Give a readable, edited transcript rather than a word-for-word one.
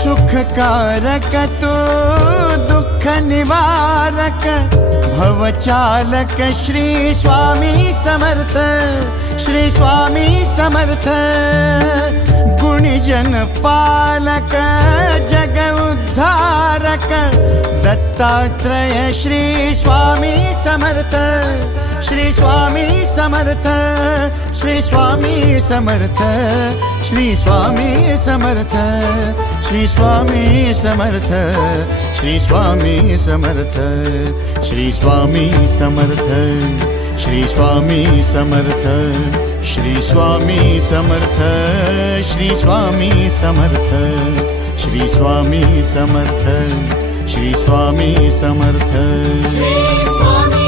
सुखकारक तू दुःख निवारक भवचालक श्री स्वामी समर्थ, श्री स्वामी समर्थ। गुणजन पालक जग उद्धारक दत्तात्रेय श्री स्वामी समर्थ, श्री स्वामी समर्थ, श्री स्वामी समर्थ, श्री स्वामी समर्थ, श्री स्वामी समर्थ, श्री स्वामी समर्थ, श्री स्वामी समर्थ, श्री स्वामी समर्थ, श्री स्वामी समर्थ, श्री स्वामी समर्थ, श्री स्वामी समर्थ, श्री स्वामी समर्थ, श्री स्वामी